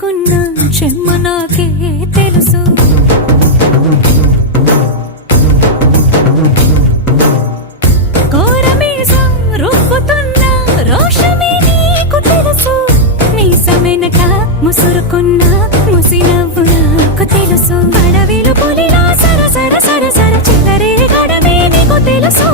దాచుకున్న చెమ్మ నాకే తెలుసు. కోరమీసం రుబ్బుతున్న రోషమే నీకు తెలుసు. మీసమెనక ముసురుకున్న ముసి నవ్వు నాకు తెలుసు. అడవిలు పులిలా సర సర సర సర చిల్లరే గడమే నీకు తెలుసు.